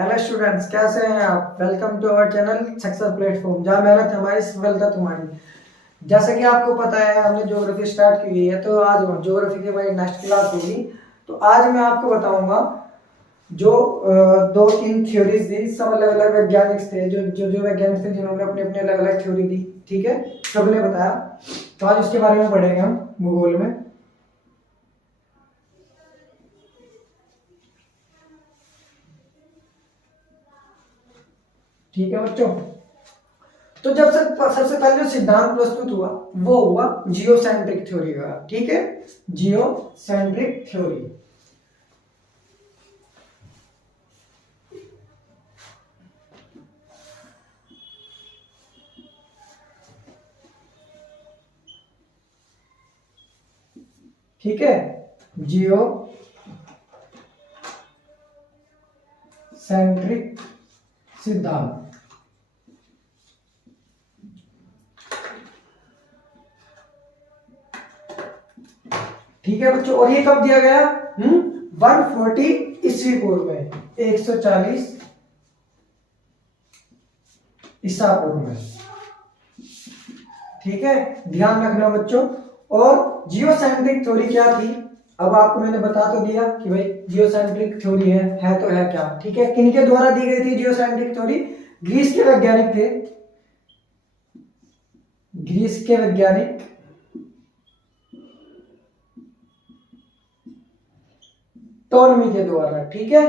Hello students, कैसे हैं आप। Welcome to our channel success platform, जहाँ मेहनत हमारी सफलता तुम्हारी। जैसे कि आपको पता है, हमने ज्योग्राफी स्टार्ट की हुई है, तो आज ज्योग्राफी की हमारी नेक्स्ट क्लास होगी। तो आज मैं आपको बताऊंगा जो दो तीन थ्योरीज दी, सब अलग अलग वैज्ञानिक थे, जो वैज्ञानिक थे जिन्होंने अपनी अपनी अलग अलग थ्योरी दी। ठीक है, सबने बताया। तो आज उसके बारे में पढ़ेंगे हम भूगोल में। ठीक है बच्चों, तो जब से सबसे पहले जो सिद्धांत प्रस्तुत हुआ वो हुआ जियोसेंट्रिक थ्योरी का। ठीक है, जियोसेंट्रिक थ्योरी। ठीक है, जियो सेंट्रिक सिद्धांत। ठीक है बच्चों, और ये कब दिया गया? 140 ईस्वी पूर्व में, 140 ईसा पूर्व में। ठीक है, ध्यान रखना बच्चों। और जियोसेंट्रिक थ्योरी क्या थी, अब आपको मैंने बता तो दिया कि भाई जियोसेंट्रिक थ्योरी है तो है क्या। ठीक है, किनके द्वारा दी गई थी जियोसेंट्रिक थ्योरी? ग्रीस के वैज्ञानिक थे, ग्रीस के वैज्ञानिक टोलमी के द्वारा। ठीक है,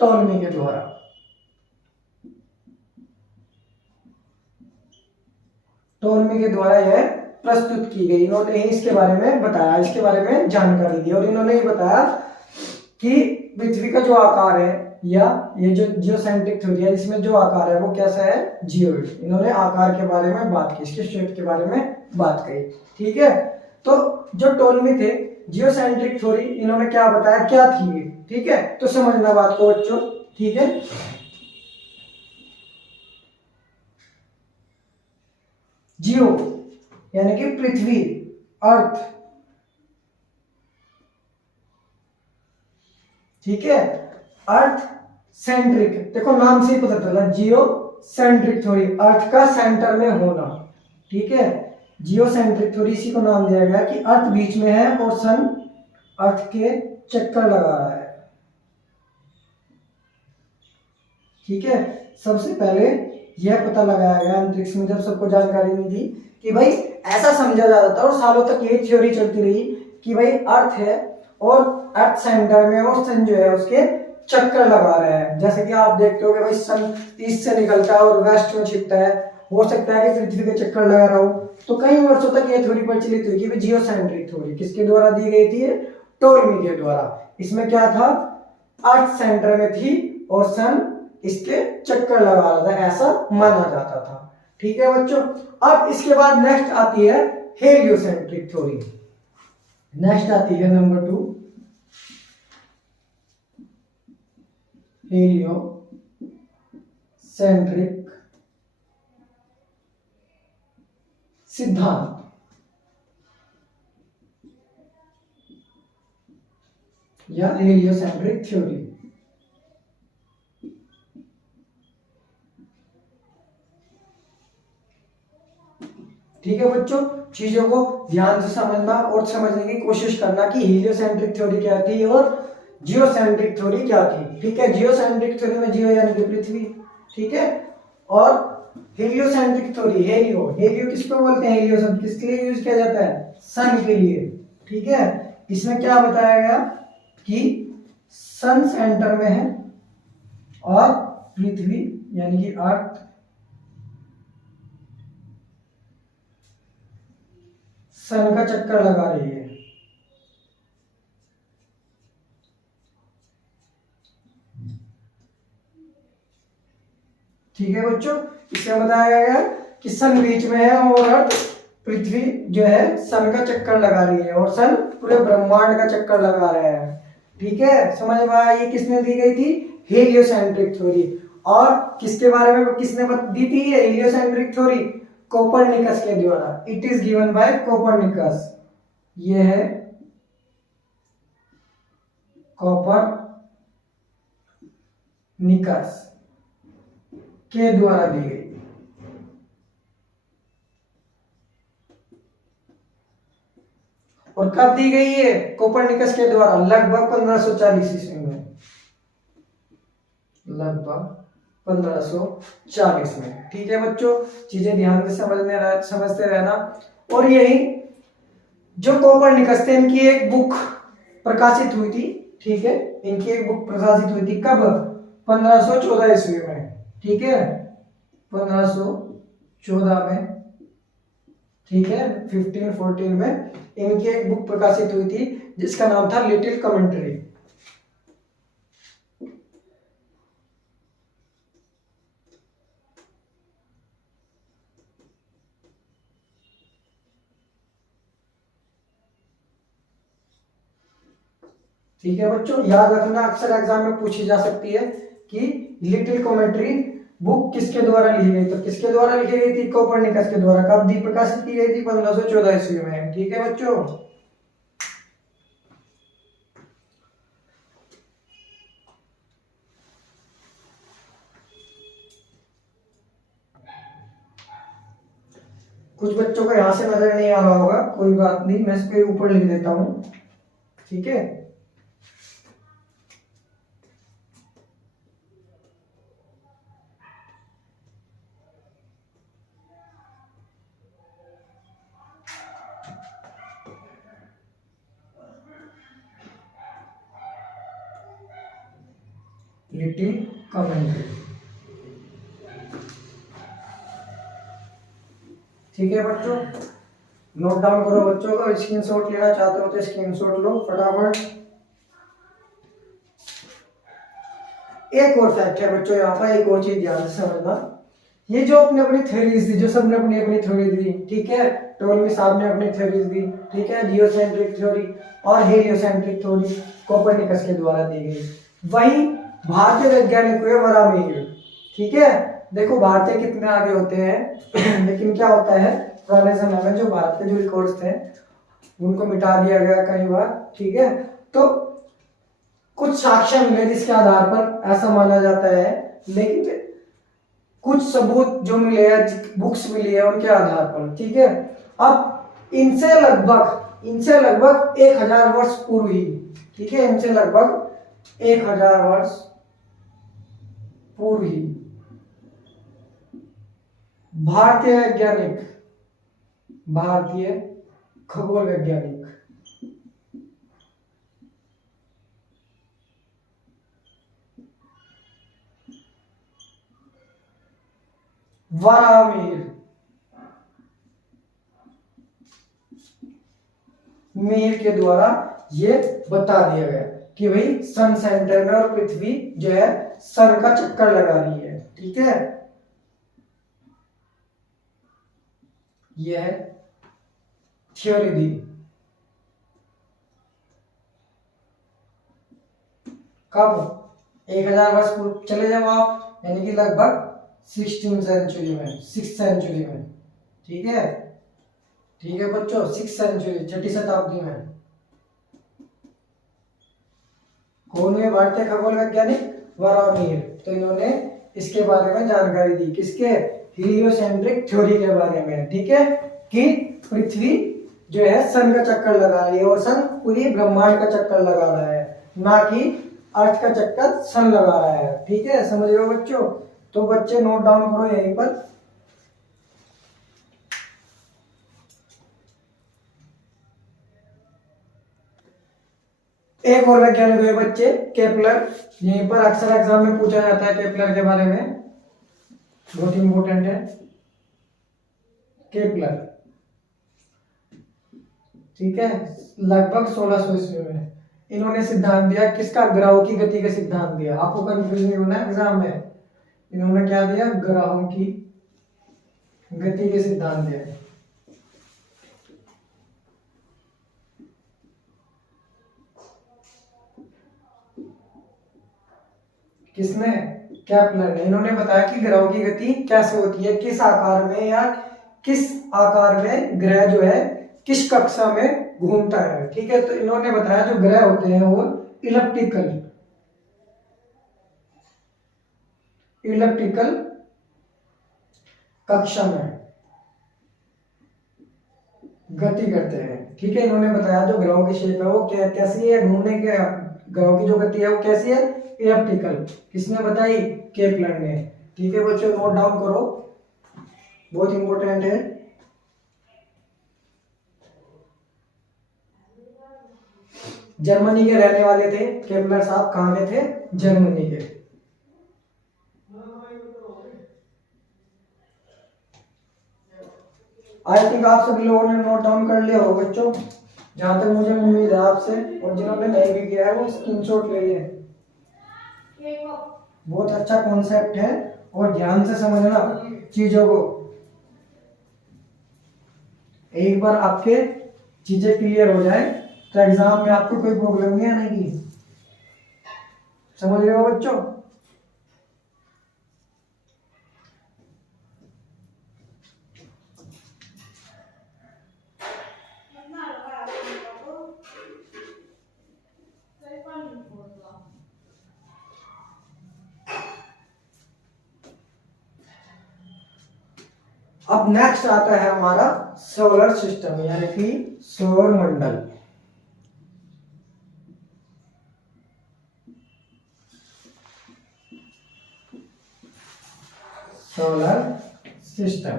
टोलमी के द्वारा। टोलमी के द्वारा यह प्रस्तुत की गई। इन्होंने ही इसके बारे में बताया, इसके बारे में जानकारी दी, और इन्होंने ये बताया कि पृथ्वी का जो आकार है, या ये जो जियोसेंट्रिक थ्योरी है, इसमें जो आकार है वो कैसा है? जियोइड। इन्होंने आकार के बारे में बात की, इसके शेप के बारे में बात कही। ठीक है, तो जो टोलमी थे, जियोसेंट्रिक थ्योरी इन्होंने क्या बताया, क्या थी ये? ठीक है, तो समझना बात को बच्चों। ठीक है, जियो यानी कि पृथ्वी, अर्थ। ठीक है, अर्थ सेंट्रिक, देखो नाम से ही पता चला, जियो सेंट्रिक थ्योरी, अर्थ का सेंटर में होना। ठीक है, जियो सेंट्रिक थ्योरी इसी को नाम दिया गया कि अर्थ बीच में है और सन अर्थ के चक्कर लगा रहा है। ठीक है, सबसे पहले यह पता लगाया गया अंतरिक्ष में, जब सबको जानकारी नहीं थी, कि भाई ऐसा समझा जाता था, और सालों तक ये थ्योरी चलती रही कि भाई अर्थ है और अर्थ सेंटर में, और सन जो है उसके चक्कर लगा रहा है। जैसे कि आप देखते हो कि भाई सन ईस्ट से निकलता है और वेस्ट में छिपता है, हो सकता है कि पृथ्वी के चक्कर लगा रहा हो। तो कई वर्षों तक ये थ्योरी प्रचलित हुई कि जियोसेंट्रिक थ्योरी किसके द्वारा दी गई थी? टोलमी के द्वारा। इसमें क्या था? अर्थ सेंटर में थी और सन इसके चक्कर लगा रहा था, ऐसा माना जाता था। ठीक है बच्चों, अब इसके बाद नेक्स्ट आती है हेलियोसेंट्रिक थ्योरी। नेक्स्ट आती है नंबर 2, हेलियोसेंट्रिक सिद्धांत या हेलियोसेंट्रिक थ्योरी। ठीक है बच्चों, चीजों को ध्यान से समझना और समझने की कोशिश करना कि हीलियोसेंट्रिक थ्योरी क्या थी और जियोसेंट्रिक थ्योरी क्या थी। ठीक है, जियोसेंट्रिक थ्योरी में जियो यानी कि पृथ्वी। ठीक है, और हीलियोसेंट्रिक थ्योरी, हेलियो, हेलियो किसको बोलते हैं? हेलियो शब्द किसके लिए यूज किया जाता है? सन के लिए। ठीक है, इसमें क्या बताया गया कि सन सेंटर में है और पृथ्वी यानी कि अर्थ सन का चक्कर लगा रही है। ठीक है बच्चों, इसमें बताया गया कि सन बीच में है और अर्थ, पृथ्वी जो है सन का चक्कर लगा रही है, और सन पूरे ब्रह्मांड का चक्कर लगा रहा है। ठीक है, समझ में आया? ये किसने दी गई थी? Heliocentric theory. और किसके बारे में किसने दी थी हेलियोसेंट्रिक थ्योरी? कोपरनिकस के द्वारा। It is given by Copernicus. ये है कॉपर निकस के द्वारा दी गई। और कब दी गई है कोपरनिकस के द्वारा? लगभग 1540 ईस्वी में, लगभग 1540 में। ठीक है बच्चों, चीजें ध्यान से समझते रहना। और यही जो कोपरनिकस थे, इनकी एक बुक प्रकाशित हुई थी। ठीक है, इनकी एक बुक प्रकाशित हुई थी कब? 1514 ईस्वी में। ठीक है, 1514 में। ठीक है, 1514 में इनकी एक बुक प्रकाशित हुई थी जिसका नाम था लिटिल कमेंट्री। ठीक है बच्चों, याद रखना, अक्सर एग्जाम में पूछी जा सकती है कि लिटिल कमेंट्री बुक किसके द्वारा लिखी गई। तो किसके द्वारा लिखी गई थी? कोपरनिकस के द्वारा। कब दी प्रकाशित की गई थी? 1514 ईस्वी में। ठीक है बच्चों, कुछ बच्चों को यहां से नजर नहीं आ रहा होगा, कोई बात नहीं, मैं इसको ऊपर लिख देता हूं। ठीक है, लिटिल कमेंट्री। ठीक है बच्चों, नोट डाउन करो बच्चों का। स्क्रीनशॉट लेना चाहते हो तो स्क्रीनशॉट लो फटाफट। एक और फैक्ट है बच्चों यहाँ पर, एक और चीज ध्यान से समझना। ये जो अपने अपनी थ्योरीज दी, जो सबने अपनी अपनी थ्योरी दी, ठीक है, टोलमी साहब ने अपनी थ्योरीज दी, ठीक है, जियोसेंट्रिक थ्योरी और हेलियोसेंट्रिक थ्योरी कोपरनिकस के द्वारा दी गई। वही भारतीय वैज्ञानिक हुए वरामीर। ठीक है, देखो भारतीय कितने आगे होते हैं लेकिन क्या होता है, पुराने समय में जो भारत के जो रिकॉर्ड्स थे उनको मिटा दिया गया कई बार। ठीक है, तो कुछ साक्ष्य मिले जिसके आधार पर ऐसा माना जाता है, लेकिन कुछ सबूत जो मिले हैं, बुक्स मिली है उनके आधार पर। ठीक है, अब इनसे लगभग 1000 वर्ष पूर्व ही, ठीक है, इनसे लगभग 1000 वर्ष पूर्व ही भारतीय वैज्ञानिक, भारतीय खगोल वैज्ञानिक वरामीर के द्वारा ये बता दिया गया कि भाई सन सेंटर में और पृथ्वी जो है सन का चक्कर लगा रही है। ठीक है, यह थ्योरी दी। कब? 1000 वर्ष पूर्व चले जाओ आप, यानी कि लगभग 16th सेंचुरी में, 6th सेंचुरी में। ठीक है, ठीक है बच्चों, 6th सेंचुरी, 6ठी शताब्दी में। कौन है भारतीय खगोल वैज्ञानिक? वरामीर। तो इन्होंने इसके बारे में जानकारी दी, किसके? हीलियोसेंट्रिक थ्योरी के बारे में। ठीक है, कि पृथ्वी जो है सन का चक्कर लगा रही है और सन पूरी ब्रह्मांड का चक्कर लगा रहा है, ना कि अर्थ का चक्कर सन लगा रहा है। ठीक है, समझ रहे हो बच्चों? तो बच्चे नोट डाउन करो यहीं पर। एक और वैज्ञानिक हुए बच्चे केपलर। यहीं पर अक्सर एग्जाम में पूछा जाता है केपलर के बारे में, बहुत इंपॉर्टेंट है केपलर। ठीक है, लगभग 1600 ईस्वी में इन्होंने सिद्धांत दिया किसका? ग्रहों की गति का सिद्धांत दिया। आपको कंफ्यूज नहीं होना एग्जाम में, इन्होंने क्या दिया? ग्रहों की गति के सिद्धांत दिया। किसने? केपलर ने। इन्होंने बताया कि ग्रहों की गति कैसे होती है, किस आकार में या किस आकार में ग्रह जो है किस कक्षा में घूमता है। ठीक है, तो इन्होंने बताया जो ग्रह होते हैं वो इलिप्टिकल इलिप्टिकल कक्षा में गति करते हैं। ठीक है, इन्होंने बताया जो ग्रहों की शेप है वो कैसी है, घूमने के ग्रहों की जो गति है वो कैसी है, इलिप्टिकल। किसने बताई, केपलर ने। ठीक है बच्चों, नोट डाउन करो, बहुत इंपॉर्टेंट है। जर्मनी के रहने वाले थे केपलर साहब, कहाँ के थे, जर्मनी के। आई थिंक आप सभी लोगों ने नोट डाउन कर लिया होगा बच्चों, जहां तक मुझे उम्मीद है आपसे, और जिन्होंने नहीं भी किया है वो स्क्रीनशॉट ले लें। बहुत अच्छा कॉन्सेप्ट है और ध्यान से समझना चीजों को, एक बार आपके चीजें क्लियर हो जाए तो एग्जाम में आपको कोई प्रॉब्लम नहीं आने की। समझ रहे हो बच्चों? अब नेक्स्ट आता है हमारा सोलर सिस्टम, यानी कि सौर मंडल। सोलर सिस्टम,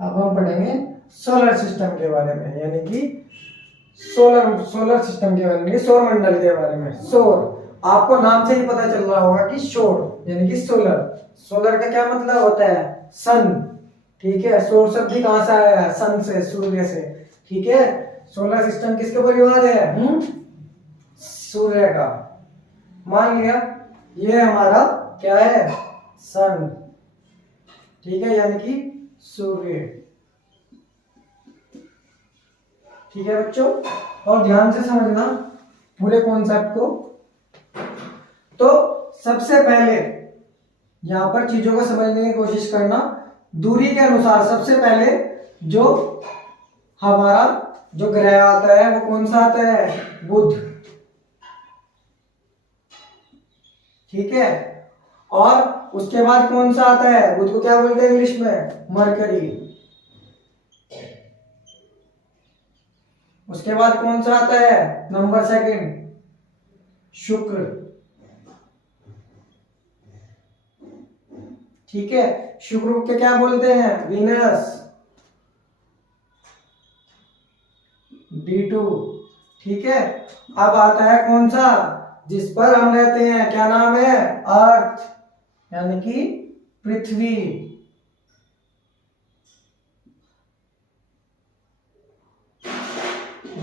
अब हम पढ़ेंगे सोलर सिस्टम के बारे में, यानी कि सोलर सिस्टम के बारे में, सौर मंडल के बारे में। सौर, आपको नाम से ही पता चल रहा होगा कि सौर यानी कि सोलर। सोलर का क्या मतलब होता है, सन। ठीक है, सौर शब्द ही कहां से आया है, सन से, सूर्य से। ठीक है, सोलर सिस्टम किसके परिवार है, सूर्य का। मान लिया ये हमारा क्या है, सन। ठीक है, यानी कि सूर्य। ठीक है बच्चों, और ध्यान से समझना पूरे कॉन्सेप्ट को। तो सबसे पहले यहां पर चीजों को समझने की कोशिश करना, दूरी के अनुसार सबसे पहले जो हमारा जो ग्रह आता है वो कौन सा आता है, बुध। ठीक है, और उसके बाद कौन सा आता है, बुध को क्या बोलते हैं इंग्लिश में, मरकरी। उसके बाद कौन सा आता है, नंबर सेकंड, शुक्र। ठीक है, शुक्र को क्या बोलते हैं, वीनस, D2। ठीक है, अब आता है कौन सा, जिस पर हम रहते हैं, क्या नाम है, अर्थ, यानी कि पृथ्वी।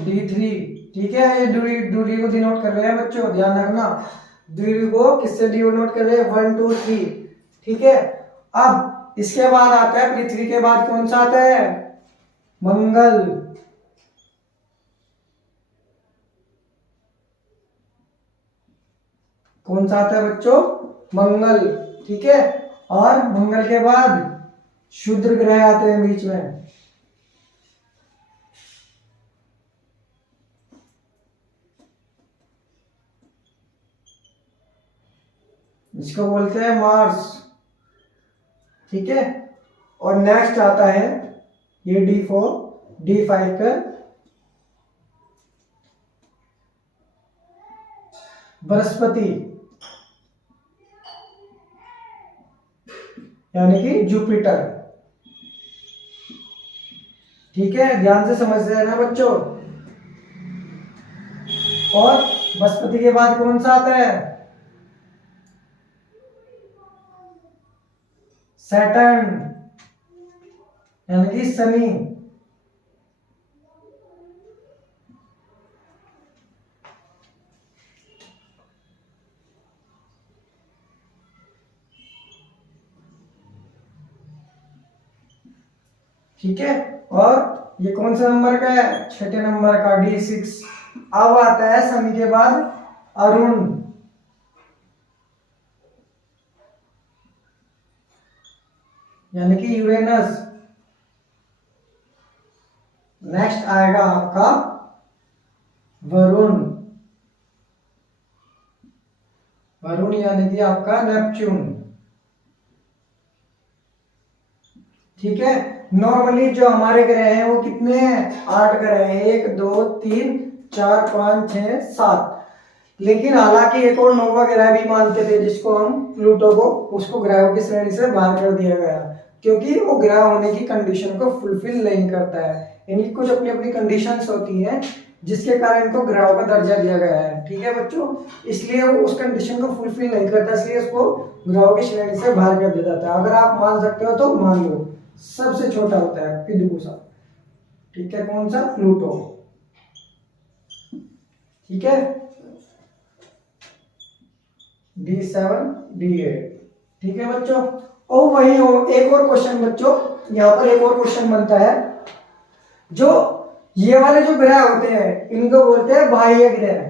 D3। ठीक है, ये दूरी दूरी को डिनोट कर रहे हैं बच्चों, ध्यान रखना, दूरी को किससे डिनोट कर रहे हैं, 1 2 3। ठीक है, अब इसके बाद आता है, पृथ्वी के बाद कौन सा आता है, मंगल। कौन सा आता है बच्चों, मंगल। ठीक है, और मंगल के बाद क्षुद्र ग्रह आते हैं बीच में, इसको बोलते हैं मार्स। ठीक है, और नेक्स्ट आता है ये D4, D5 का बृहस्पति, यानी कि जुपिटर। ठीक है, ध्यान से समझते रहना बच्चों। और बृहस्पति के बाद कौन सा आता है, सैटर्न, यानी कि शनि। ठीक है, और ये कौन सा नंबर का है, छठे नंबर का, D6। अब आता है शनि के बाद अरुण, यानी कि यूरेनस। नेक्स्ट आएगा आपका वरुण, वरुण यानी कि आपका नेपच्यून। ठीक है, नॉर्मली जो हमारे ग्रह हैं वो कितने हैं? 8 ग्रह हैं, 1 2 3 4 5 6 7। लेकिन हालांकि एक और 9वां ग्रह भी मानते थे जिसको हम प्लूटो को, उसको ग्रहों की श्रेणी से बाहर कर दिया गया क्योंकि वो ग्रह होने की कंडीशन को फुलफिल नहीं करता है। इनकी कुछ अपनी अपनी कंडीशंस होती हैं जिसके कारण इनको ग्रहों का दर्जा दिया गया है। ठीक है बच्चों, इसलिए वो उस कंडीशन को फुलफिल नहीं करता, इसलिए उसको ग्रहों की श्रेणी से बाहर कर दिया जाता है। अगर आप मान सकते हो तो मान लो। सबसे छोटा होता है पिदुसा। ठीक है, कौन सा? प्लूटो। ठीक है, D7 D8। ठीक है बच्चों, और वही हो एक और क्वेश्चन बच्चों, यहाँ पर एक और क्वेश्चन बनता है। जो ये वाले जो ग्रह होते हैं इनको बोलते हैं बाह्य ग्रह।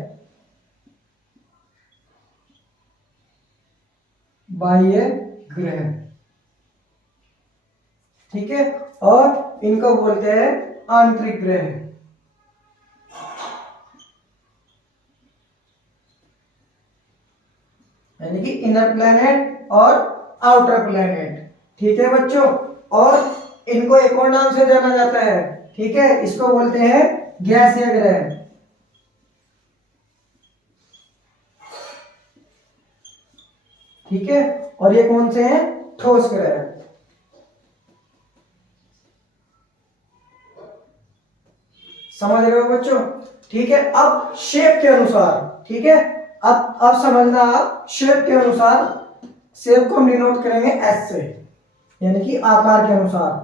बाह्य ग्रह। ठीक है, और इनको बोलते हैं आंतरिक ग्रह। यानी कि इनर प्लैनेट और आउटर प्लैनेट। ठीक है बच्चों, और इनको एक और नाम से जाना जाता है। ठीक है, इसको बोलते हैं गैसीय ग्रह। ठीक है, और ये कौन से हैं? ठोस ग्रह। समझ रहे हो बच्चों? ठीक है, अब शेप के अनुसार। ठीक है, अब समझना आप, शेप के अनुसार, शेप को हम डिनोट करेंगे एस से, यानी कि आकार के अनुसार।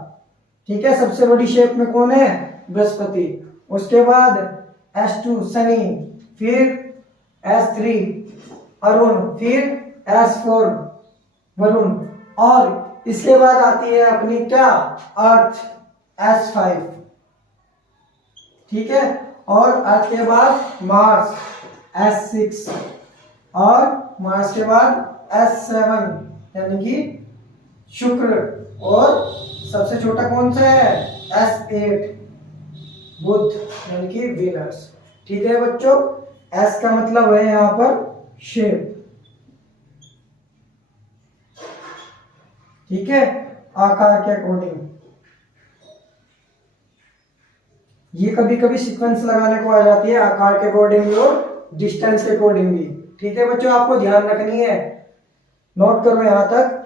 ठीक है, सबसे बड़ी शेप में कौन है? बृहस्पति। उसके बाद S2 शनि, फिर S3 अरुण, फिर S4 वरुण, और इसके बाद आती है अपनी क्या? अर्थ, S5। ठीक है, और अर्थ के बाद मार्स, S6, और मार्स के बाद S7 यानी कि शुक्र, और सबसे छोटा कौन सा है? S8 बुध यानी कि वीनस। ठीक है बच्चों, S का मतलब है यहां पर शेप। ठीक है, आकार के अकॉर्डिंग। ये कभी कभी सीक्वेंस लगाने को आ जाती है, आकार के अकॉर्डिंग भी और डिस्टेंस के अकॉर्डिंग भी। ठीक है बच्चों, आपको ध्यान रखनी है, नोट करो यहां तक।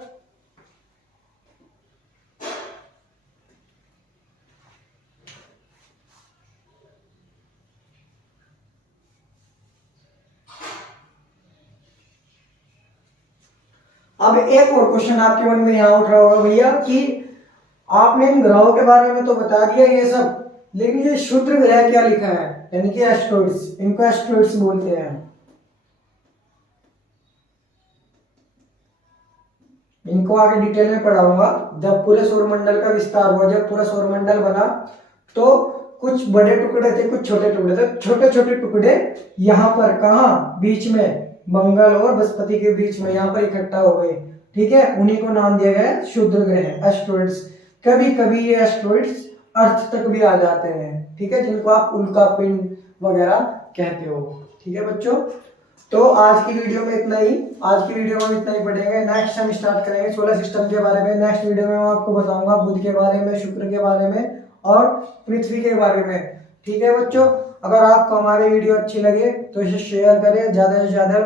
अब एक और क्वेश्चन आपके मन में यहां उठ रहा होगा भैया कि आपने इन ग्रहों के बारे में तो बता दिया ये सब, लेकिन ये क्षुद्र ग्रह क्या लिखा है? यानी कि एस्ट्रॉइड्स, इनको एस्ट्रॉइड्स बोलते हैं। इनको आगे डिटेल में पढ़ाऊंगा। जब पूरे सौरमंडल का विस्तार हुआ, जब पूरा सौरमंडल बना, तो कुछ बड़े टुकड़े थे, कुछ छोटे टुकड़े थे। छोटे छोटे टुकड़े यहाँ पर, कहाँ? बीच में, मंगल और बृहस्पति के बीच में, यहाँ पर इकट्ठा हो गए। ठीक है, उन्हीं को नाम दिया गया है क्षुद्र ग्रह, एस्ट्रॉइड्स। कभी कभी ये एस्ट्रॉइड्स अर्थ तक भी आ जाते हैं। ठीक है, जिनको आप उल्का पिंड वगैरह कहते हो। ठीक है बच्चों, तो आज की वीडियो में इतना ही। आज की वीडियो में इतना ही पढ़ेंगे। नेक्स्ट हम स्टार्ट करेंगे सोलर सिस्टम के बारे में। नेक्स्ट वीडियो में मैं आपको बताऊंगा बुध के बारे में, शुक्र के बारे में और पृथ्वी के बारे में। ठीक है बच्चों, अगर आपको हमारी वीडियो अच्छी लगे तो इसे शेयर करें ज़्यादा से ज़्यादा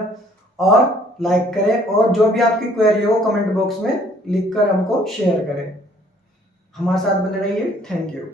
और लाइक करें, और जो भी आपकी क्वेरी हो कमेंट बॉक्स में लिखकर हमको शेयर करें। हमारे साथ बने रहिए। Thank you.